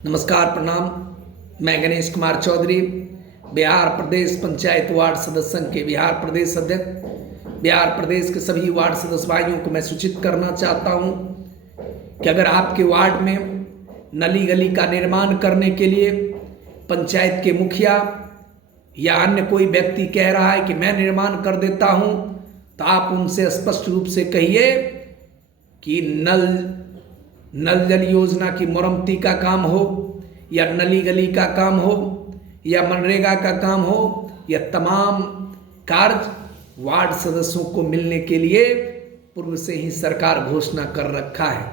नमस्कार, प्रणाम। मैं गणेश कुमार चौधरी, बिहार प्रदेश पंचायत वार्ड सदस्य संघ के बिहार प्रदेश अध्यक्ष। बिहार प्रदेश के सभी वार्ड सदस्य भाइयों को मैं सूचित करना चाहता हूं कि अगर आपके वार्ड में नली गली का निर्माण करने के लिए पंचायत के मुखिया या अन्य कोई व्यक्ति कह रहा है कि मैं निर्माण कर देता हूं, तो आप उनसे स्पष्ट रूप से कहिए कि नल जल योजना की मरम्मती का काम हो या नली गली का काम हो या मनरेगा का काम हो, या तमाम कार्य वार्ड सदस्यों को मिलने के लिए पूर्व से ही सरकार घोषणा कर रखा है।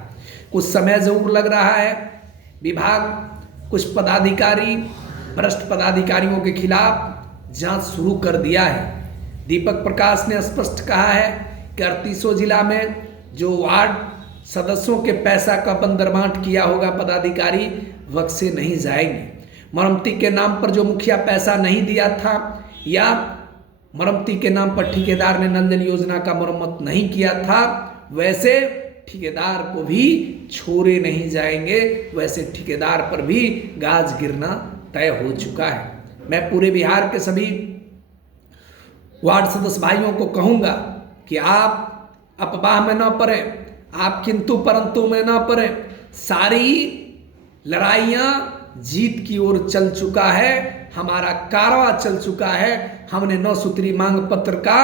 कुछ समय जरूर लग रहा है। विभाग कुछ पदाधिकारी भ्रष्ट पदाधिकारियों के खिलाफ जांच शुरू कर दिया है। दीपक प्रकाश ने स्पष्ट कहा है कि 38 जिला में जो वार्ड सदस्यों के पैसा का बंदरबांट किया होगा पदाधिकारी, वक्त से नहीं जाएंगे। मरम्मती के नाम पर जो मुखिया पैसा नहीं दिया था या मरम्मती के नाम पर ठेकेदार ने नल जल योजना का मरम्मत नहीं किया था, वैसे ठेकेदार को भी छोड़े नहीं जाएंगे। वैसे ठेकेदार पर भी गाज गिरना तय हो चुका है। मैं पूरे बिहार के सभी वार्ड सदस्य भाइयों को कहूँगा कि आप अफवाह में न पड़े, आप किंतु परंतु में ना पड़े। सारी लड़ाइयाँ जीत की ओर चल चुका है, हमारा कारवा चल चुका है। हमने 9 सूत्री मांग पत्र का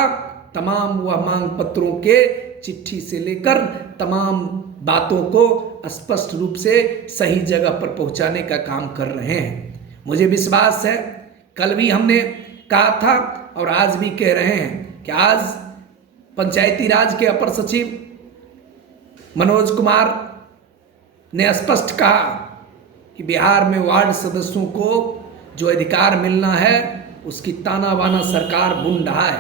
तमाम वह मांग पत्रों के चिट्ठी से लेकर तमाम बातों को स्पष्ट रूप से सही जगह पर पहुंचाने का काम कर रहे हैं। मुझे विश्वास है, कल भी हमने कहा था और आज भी कह रहे हैं कि आज पंचायती राज के अपर सचिव मनोज कुमार ने स्पष्ट कहा कि बिहार में वार्ड सदस्यों को जो अधिकार मिलना है उसकी ताना बाना सरकार बुन रहा है।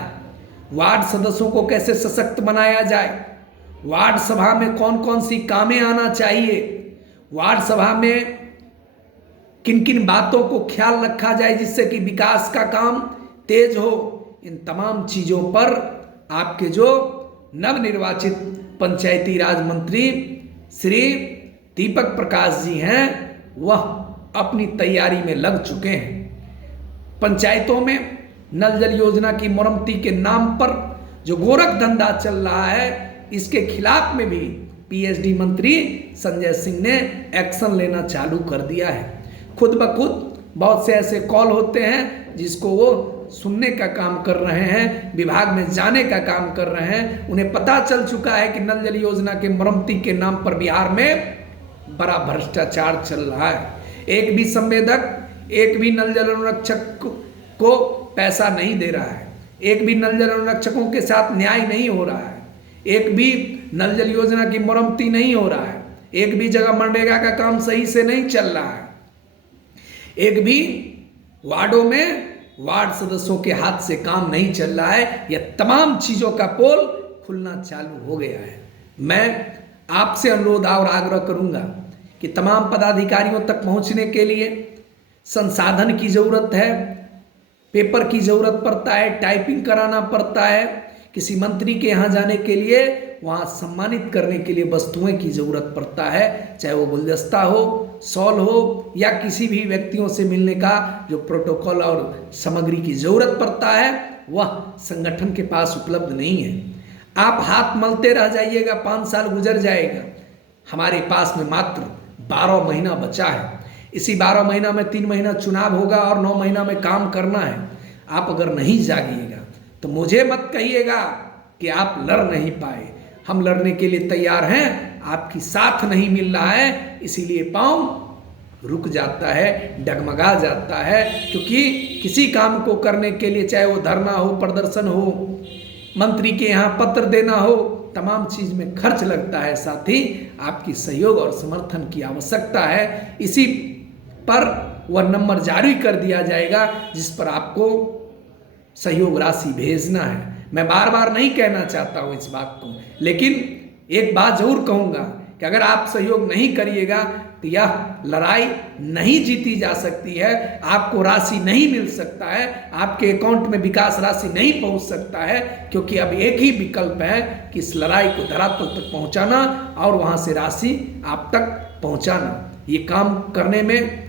वार्ड सदस्यों को कैसे सशक्त बनाया जाए, वार्ड सभा में कौन कौन सी कामें आना चाहिए, वार्ड सभा में किन किन बातों को ख्याल रखा जाए जिससे कि विकास का काम तेज हो, इन तमाम चीज़ों पर आपके जो नवनिर्वाचित पंचायती राज मंत्री श्री दीपक प्रकाश जी हैं, वह अपनी तैयारी में लग चुके हैं। पंचायतों में नल जल योजना की मरम्मती के नाम पर जो गोरख धंधा चल रहा है, इसके खिलाफ में भी पीएचडी मंत्री संजय सिंह ने एक्शन लेना चालू कर दिया है। खुद ब खुद बहुत से ऐसे कॉल होते हैं जिसको वो सुनने का काम कर रहे हैं, विभाग में जाने का काम कर रहे हैं। उन्हें पता चल चुका है कि नल जल योजना के मरम्मती के नाम पर बिहार में बड़ा भ्रष्टाचार चल रहा है। एक भी संवेदक, एक भी नल जल अनुरक्षक को पैसा नहीं दे रहा है, एक भी नल जल अनुरक्षकों के साथ न्याय नहीं हो रहा है, एक भी नल जल योजना की मरम्मती नहीं हो रहा है, एक भी जगह मनरेगा का काम सही से नहीं चल रहा है, एक भी वार्डों में वार्ड सदस्यों के हाथ से काम नहीं चल रहा है। यह तमाम चीज़ों का पोल खुलना चालू हो गया है। मैं आपसे अनुरोध और आग्रह करूंगा कि तमाम पदाधिकारियों तक पहुंचने के लिए संसाधन की ज़रूरत है, पेपर की ज़रूरत पड़ता है, टाइपिंग कराना पड़ता है। किसी मंत्री के यहाँ जाने के लिए वहाँ सम्मानित करने के लिए वस्तुएं की ज़रूरत पड़ता है, चाहे वो गुलदस्ता हो, शॉल हो या किसी भी व्यक्तियों से मिलने का जो प्रोटोकॉल और सामग्री की ज़रूरत पड़ता है, वह संगठन के पास उपलब्ध नहीं है। आप हाथ मलते रह जाइएगा, 5 साल गुजर जाएगा। हमारे पास में मात्र 12 महीना बचा है। इसी 12 महीना में 3 महीना चुनाव होगा और 9 महीना में काम करना है। आप अगर नहीं जागिएगा तो मुझे मत कहिएगा कि आप लड़ नहीं पाए। हम लड़ने के लिए तैयार हैं, आपकी साथ नहीं मिल रहा है, इसीलिए पाँव रुक जाता है, डगमगा जाता है। क्योंकि किसी काम को करने के लिए, चाहे वो धरना हो, प्रदर्शन हो, मंत्री के यहाँ पत्र देना हो, तमाम चीज़ में खर्च लगता है। साथ ही आपकी सहयोग और समर्थन की आवश्यकता है। इसी पर वह नंबर जारी कर दिया जाएगा जिस पर आपको सहयोग राशि भेजना है। मैं बार बार नहीं कहना चाहता हूँ इस बात को, लेकिन एक बात जरूर कहूँगा कि अगर आप सहयोग नहीं करिएगा तो यह लड़ाई नहीं जीती जा सकती है। आपको राशि नहीं मिल सकता है, आपके अकाउंट में विकास राशि नहीं पहुंच सकता है, क्योंकि अब एक ही विकल्प है कि इस लड़ाई को धरातल तक पहुंचाना और वहां से राशि आप तक पहुंचाना। ये काम करने में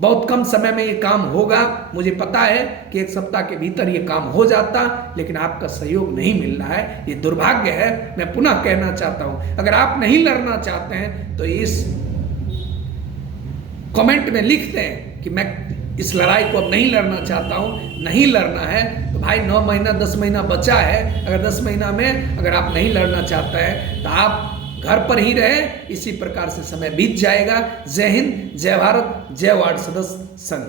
बहुत कम समय में ये काम होगा। मुझे पता है कि 1 सप्ताह के भीतर ये काम हो जाता, लेकिन आपका सहयोग नहीं मिल रहा है, ये दुर्भाग्य है। मैं पुनः कहना चाहता हूं, अगर आप नहीं लड़ना चाहते हैं तो इस कमेंट में लिख दें कि मैं इस लड़ाई को अब नहीं लड़ना चाहता हूं। नहीं लड़ना है तो भाई 9 महीना 10 महीना बचा है, अगर 10 महीना में अगर आप नहीं लड़ना चाहते हैं तो आप घर पर ही रहे, इसी प्रकार से समय बीत जाएगा। जय हिंद, जय भारत, जय वार्ड सदस्य संघ।